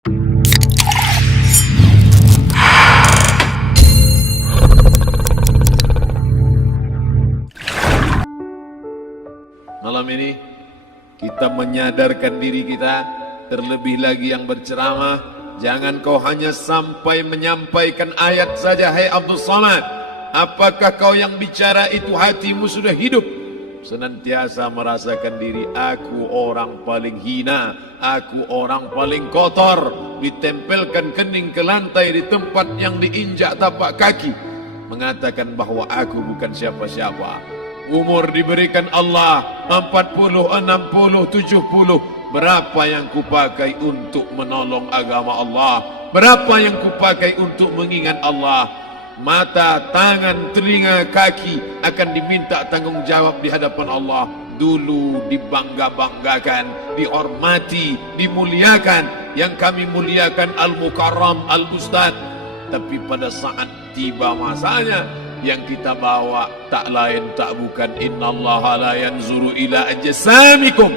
Malam ini kita menyadarkan diri kita, terlebih lagi yang berceramah, jangan kau hanya sampai menyampaikan ayat saja. Hai Abdul Samad, apakah kau yang bicara itu hatimu sudah hidup? Senantiasa merasakan diri, aku orang paling hina, aku orang paling kotor, ditempelkan kening ke lantai di tempat yang diinjak tapak kaki, mengatakan bahwa aku bukan siapa-siapa. Umur diberikan Allah 40, 60, 70. Berapa yang kupakai untuk menolong agama Allah? Berapa yang kupakai untuk mengingat Allah? Mata, tangan, telinga, kaki akan diminta tanggung jawab di hadapan Allah. Dulu dibangga-banggakan, dihormati, dimuliakan. Yang kami muliakan Al-Mukarram, Al-Ustaz. Tapi pada saat tiba masanya, yang kita bawa tak lain tak bukan innallaha la yanzuru ila ajsamikum.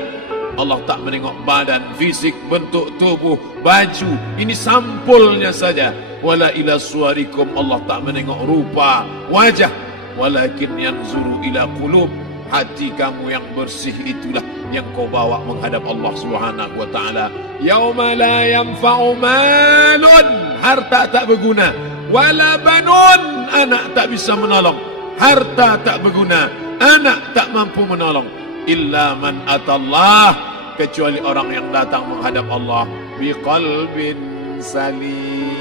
Allah tak menengok badan, fisik, bentuk tubuh, baju, ini sampulnya saja. Wala ila suwarikum, Allah tak menengok rupa, wajah. Walakin yanzuru ila qulub, hati kamu yang bersih itulah yang kau bawa menghadap Allah Subhanahu wa taala. Yauma la yanfa'u malun, harta tak berguna, wala banun, anak tak bisa menolong, harta tak berguna, anak tak mampu menolong, illa man atallah, kecuali orang yang datang menghadap Allah biqalbin salim,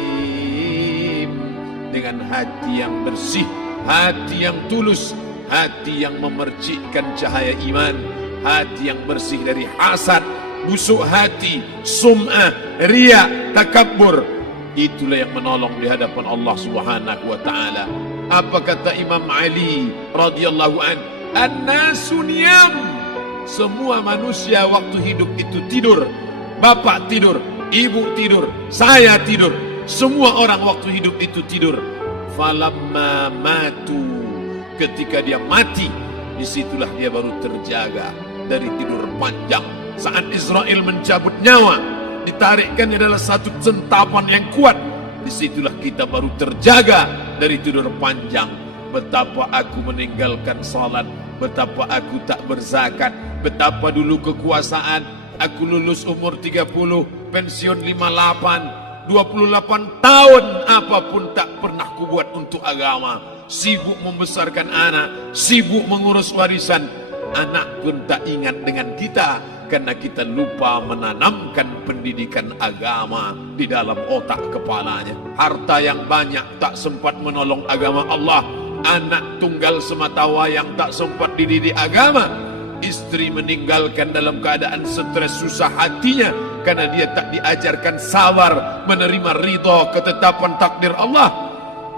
dengan hati yang bersih, hati yang tulus, hati yang memercikkan cahaya iman, hati yang bersih dari hasad, busuk hati, sum'ah, riya, takabbur. Itulah yang menolong di hadapan Allah Subhanahu wa taala. Apa kata Imam Ali radhiyallahu an? An-nasu niyam. Semua manusia waktu hidup itu tidur. Bapak tidur, ibu tidur, saya tidur. Semua orang waktu hidup itu tidur. Falamma matu, ketika dia mati, disitulah dia baru terjaga dari tidur panjang. Saat Israel mencabut nyawa, ditarikkan adalah satu centapan yang kuat. Disitulah kita baru terjaga dari tidur panjang. Betapa aku meninggalkan salat, betapa aku tak berzakat, betapa dulu kekuasaan. Aku lulus umur 30, pensiun 58, 28 tahun, apapun tak pernah kubuat untuk agama. Sibuk membesarkan anak, sibuk mengurus warisan. Anak pun tak ingat dengan kita, karena kita lupa menanamkan pendidikan agama di dalam otak kepalanya. Harta yang banyak tak sempat menolong agama Allah. Anak tunggal semata wayang tak sempat dididik agama. Istri meninggalkan dalam keadaan stres susah hatinya, karena dia tak diajarkan sabar menerima ridha ketetapan takdir Allah.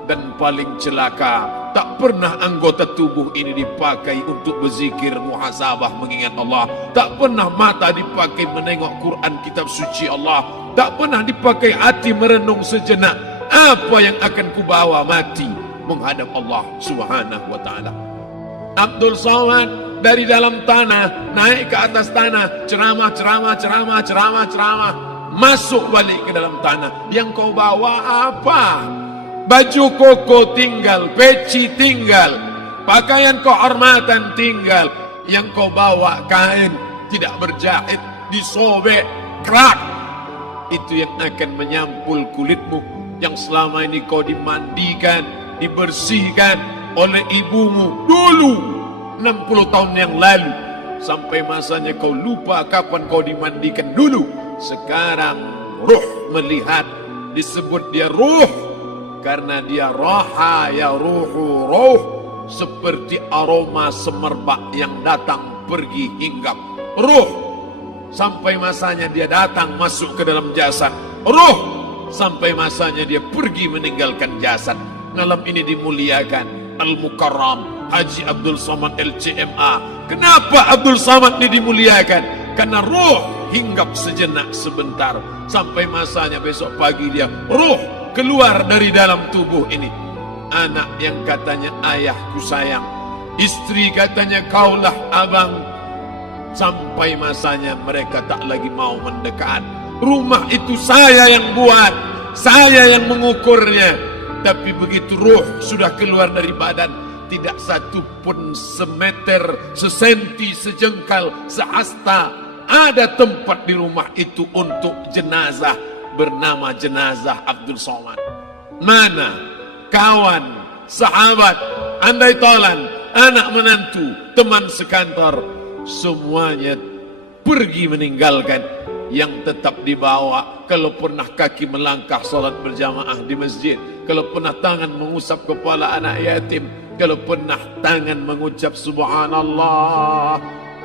Dan paling celaka, tak pernah anggota tubuh ini dipakai untuk berzikir, muhasabah, mengingat Allah. Tak pernah mata dipakai menengok Quran, kitab suci Allah. Tak pernah dipakai hati merenung sejenak, apa yang akan kubawa mati menghadap Allah Subhanahu wa taala. Abdul Samad dari dalam tanah naik ke atas tanah, ceramah, masuk balik ke dalam tanah. Yang kau bawa apa? Baju koko tinggal, peci tinggal, pakaian kehormatan tinggal. Yang kau bawa kain tidak berjahit, disobek, kerak. Itu yang akan menyampul kulitmu, yang selama ini kau dimandikan, dibersihkan oleh ibumu dulu 60 tahun yang lalu. Sampai masanya kau lupa kapan kau dimandikan dulu. Sekarang ruh melihat, disebut dia ruh karena dia raha ya ruhu ruh, seperti aroma semerbak yang datang pergi hinggap. Ruh sampai masanya dia datang masuk ke dalam jasad, ruh sampai masanya dia pergi meninggalkan jasad. Malam ini dimuliakan Al-Mukarram Haji Abdul Samad LCMA. Kenapa Abdul Samad ini dimuliakan? Karena ruh hinggap sejenak sebentar, sampai masanya besok pagi dia ruh keluar dari dalam tubuh ini. Anak yang katanya ayahku sayang, istri katanya kaulah abang, sampai masanya mereka tak lagi mau mendekat. Rumah itu saya yang buat, saya yang mengukurnya. Tapi begitu ruh sudah keluar dari badan, tidak satu pun semeter, sesenti, sejengkal, sehasta ada tempat di rumah itu untuk jenazah bernama jenazah Abdul Somad. Mana kawan, sahabat, andai tolan, anak menantu, teman sekantor, semuanya pergi meninggalkan. Yang tetap dibawa, kalau pernah kaki melangkah salat berjamaah di masjid, kalau pernah tangan mengusap kepala anak yatim, kalau pernah tangan mengucap subhanallah.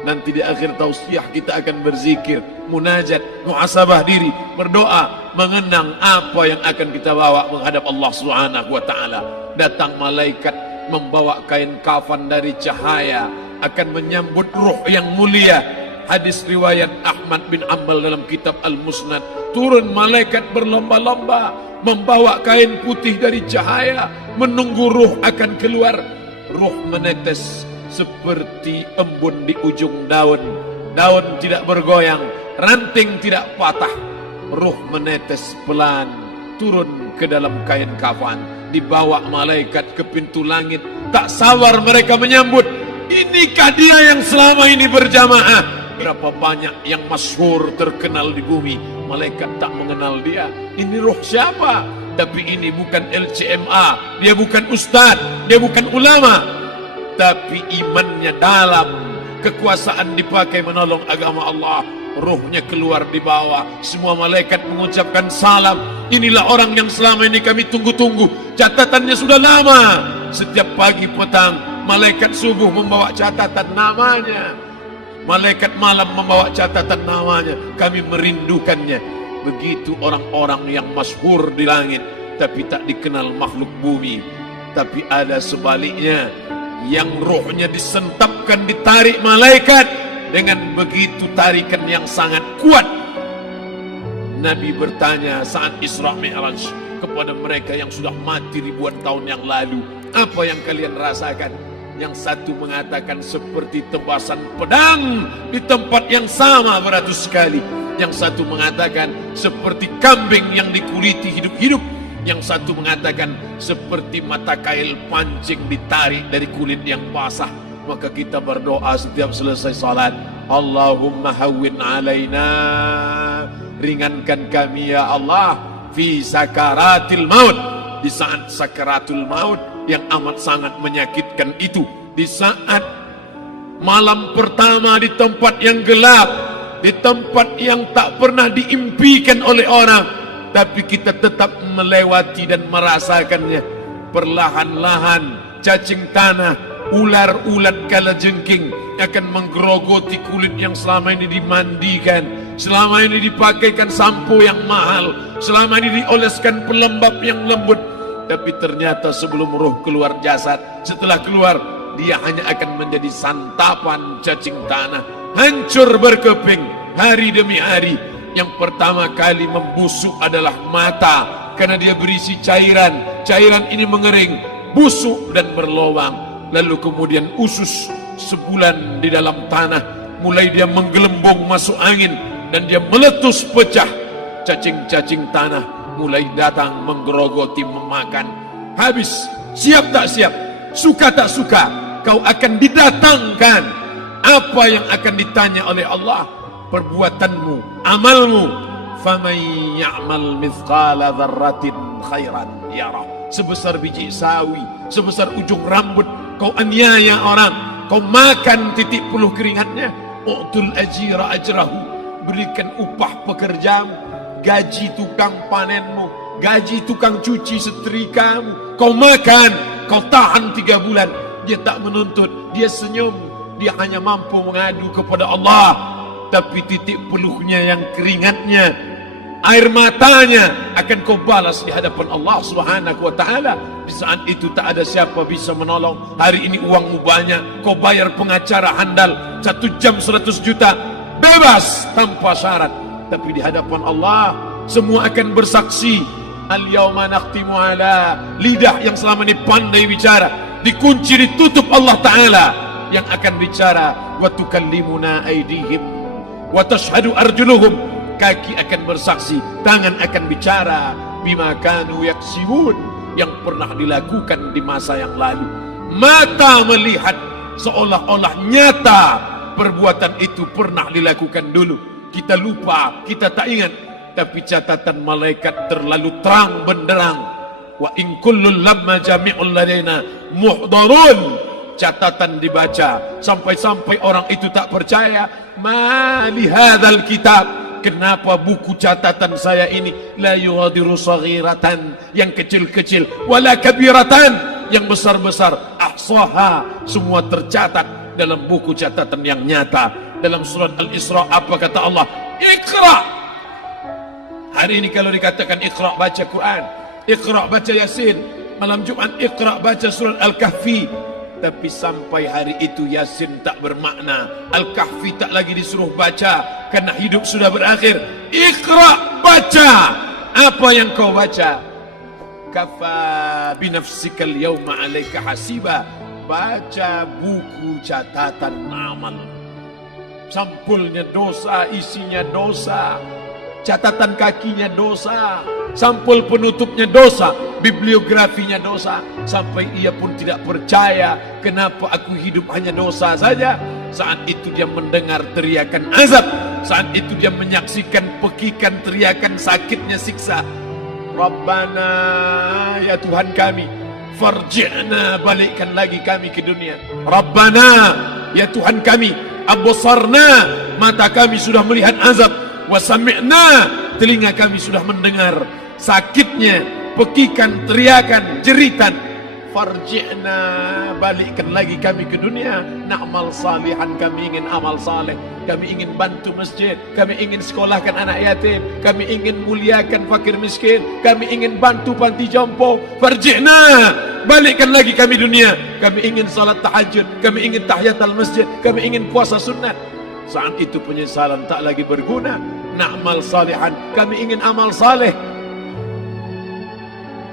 Nanti di akhir tausiah kita akan berzikir, munajat, muhasabah diri, berdoa, mengenang apa yang akan kita bawa menghadap Allah Subhanahu wa taala. Datang malaikat membawa kain kafan dari cahaya, akan menyambut ruh yang mulia. Hadis riwayat Ahmad bin Ambal dalam kitab Al-Musnad, turun malaikat berlomba-lomba membawa kain putih dari cahaya, menunggu ruh akan keluar. Ruh menetes seperti embun di ujung daun. Daun tidak bergoyang, ranting tidak patah. Ruh menetes pelan turun ke dalam kain kafan, dibawa malaikat ke pintu langit. Tak sabar mereka menyambut, inikah dia yang selama ini berjamaah? Berapa banyak yang masyhur terkenal di bumi, malaikat tak mengenal dia. Ini ruh siapa? Tapi ini bukan LCMA, dia bukan ustadz, dia bukan ulama, tapi imannya dalam, kekuasaan dipakai menolong agama Allah. Ruhnya keluar di bawah, semua malaikat mengucapkan salam. Inilah orang yang selama ini kami tunggu-tunggu, catatannya sudah lama. Setiap pagi petang malaikat subuh membawa catatan namanya, malaikat malam membawa catatan namanya. Kami merindukannya. Begitu orang-orang yang masyhur di langit tapi tak dikenal makhluk bumi. Tapi ada sebaliknya, yang rohnya disentapkan, ditarik malaikat dengan begitu tarikan yang sangat kuat. Nabi bertanya saat Isra Mi'raj kepada mereka yang sudah mati ribuan tahun yang lalu, apa yang kalian rasakan? Yang satu mengatakan seperti tebasan pedang di tempat yang sama beratus kali. Yang satu mengatakan seperti kambing yang dikuliti hidup-hidup. Yang satu mengatakan seperti mata kail pancing ditarik dari kulit yang basah. Maka kita berdoa setiap selesai salat, Allahumma hawwin alaina, ringankan kami ya Allah, fi sakaratil maut, di saat sakaratul maut yang amat sangat menyakitkan itu, di saat malam pertama di tempat yang gelap, di tempat yang tak pernah diimpikan oleh orang, tapi kita tetap melewati dan merasakannya. Perlahan-lahan cacing tanah, ular-ulat kalajengking akan menggerogoti kulit yang selama ini dimandikan, selama ini dipakaikan sampo yang mahal, selama ini dioleskan pelembab yang lembut. Tapi ternyata sebelum roh keluar jasad, setelah keluar, dia hanya akan menjadi santapan cacing tanah, hancur berkeping hari demi hari. Yang pertama kali membusuk adalah mata, karena dia berisi cairan. Cairan ini mengering, busuk dan berlubang. Lalu kemudian usus sebulan di dalam tanah, mulai dia menggelembung masuk angin dan dia meletus pecah. Cacing-cacing tanah mulai datang menggerogoti, memakan. Habis, siap tak siap, suka tak suka, kau akan didatangkan. Apa yang akan ditanya oleh Allah? Perbuatanmu, amalmu. Faman ya'mal mithqala dzarratin khairan yarah. Sebesar biji sawi, sebesar ujung rambut, kau aniaya orang, kau makan titik puluh keringatnya. U'tul ajira ajrahu, berikan upah pekerjamu. Gaji tukang panenmu, gaji tukang cuci setrikamu, kau makan, kau tahan 3 bulan. Dia tak menuntut, dia senyum, dia hanya mampu mengadu kepada Allah. Tapi titik peluhnya yang keringatnya, air matanya akan kau balas di hadapan Allah Subhanahu wa ta'ala. Di saat itu tak ada siapa bisa menolong. Hari ini uangmu banyak, kau bayar pengacara handal 1 jam 100 juta, bebas tanpa syarat. Tapi di hadapan Allah semua akan bersaksi. Al-yawma nakhtimu ala, lidah yang selama ini pandai bicara dikunci, ditutup Allah Ta'ala yang akan bicara. Wa tukallimuna aydihim wa tashhadu arjuluhum kaki akan bersaksi, tangan akan bicara bima kanu yaksibun, yang pernah dilakukan di masa yang lalu. Mata melihat seolah-olah nyata perbuatan itu pernah dilakukan dulu. Kita lupa, kita tak ingat, tapi catatan malaikat terlalu terang benderang. Wa in kullun lamma jami'ul ladaina muhdarun. Catatan dibaca sampai-sampai orang itu tak percaya. Ma li hadzal kitab, kenapa buku catatan saya ini la yughadiru saghiratan, yang kecil-kecil, wala kabiratan, yang besar-besar, ahsaha, semua tercatat dalam buku catatan yang nyata. Dalam surat Al-Isra apa kata Allah? Iqra. Hari ini kalau dikatakan Iqra, baca Quran, Iqra, baca Yasin. Malam Jumat Iqra, baca surat Al-Kahfi. Tapi sampai hari itu Yasin tak bermakna, Al-Kahfi tak lagi disuruh baca, karena hidup sudah berakhir. Iqra, baca. Apa yang kau baca? Kafa binafsika al-yawma 'alaika hasiba. Baca buku catatan amal. Sampulnya dosa, isinya dosa. Catatan kakinya dosa, sampul penutupnya dosa, bibliografinya dosa. Sampai ia pun tidak percaya, kenapa aku hidup hanya dosa saja. Saat itu dia mendengar teriakan azab, saat itu dia menyaksikan pekikan teriakan sakitnya siksa. Rabbana, ya Tuhan kami, farji'na, balikkan lagi kami ke dunia. Rabbana, ya Tuhan kami, absarna, mata kami sudah melihat azab, wa sami'na, telinga kami sudah mendengar sakitnya pekikan teriakan jeritan. Farji'na, balikkan lagi kami ke dunia. Na'mal salihan, kami ingin amal saleh, kami ingin bantu masjid, kami ingin sekolahkan anak yatim, kami ingin muliakan fakir miskin, kami ingin bantu panti jompo. Farji'na, balikkan lagi kami dunia. Kami ingin salat tahajud, kami ingin tahiyatul masjid, kami ingin puasa sunat. Saat itu penyesalan tak lagi berguna. Na'mal salihan, kami ingin amal saleh.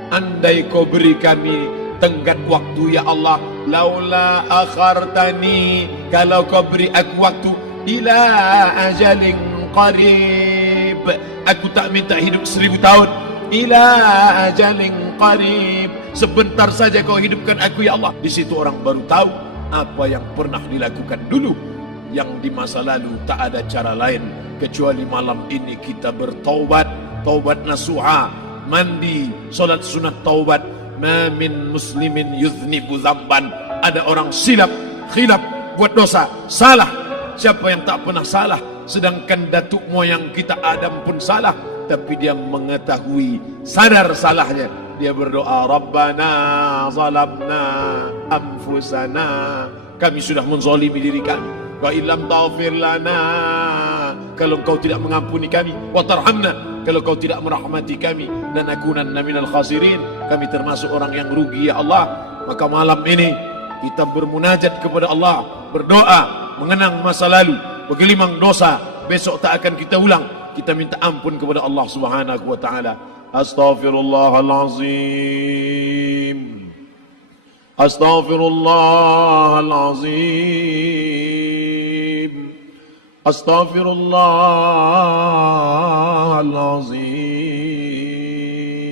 Andai kau beri kami tenggat waktu ya Allah, laula akhartani, kalau kau beri aku waktu, ila ajalin qarib, aku tak minta hidup 1000 tahun, ila ajalin qarib, sebentar saja kau hidupkan aku ya Allah. Di situ orang baru tahu apa yang pernah dilakukan dulu, yang di masa lalu. Tak ada cara lain kecuali malam ini kita bertaubat, taubat nasuha, mandi, solat sunat taubat. Ma min muslimin yuznibu zamban, ada orang silap, khilaf, buat dosa, salah. Siapa yang tak pernah salah? Sedangkan datuk moyang kita Adam pun salah, tapi dia mengetahui, sadar salahnya. Dia berdoa, Rabbana zalamna anfusana, kami sudah menzalimi diri kami. Wa illam taghfir lana, kalau kau tidak mengampuni kami, wa tarhamna, kalau kau tidak merahmati kami, lanakunanna minal khasirin, kami termasuk orang yang rugi ya Allah. Maka malam ini kita bermunajat kepada Allah, berdoa, mengenang masa lalu, bergelimang dosa, besok tak akan kita ulang. Kita minta ampun kepada Allah Subhanahu wa taala. Astaghfirullahalazim, astaghfirullahalazim, astaghfirullahalazim.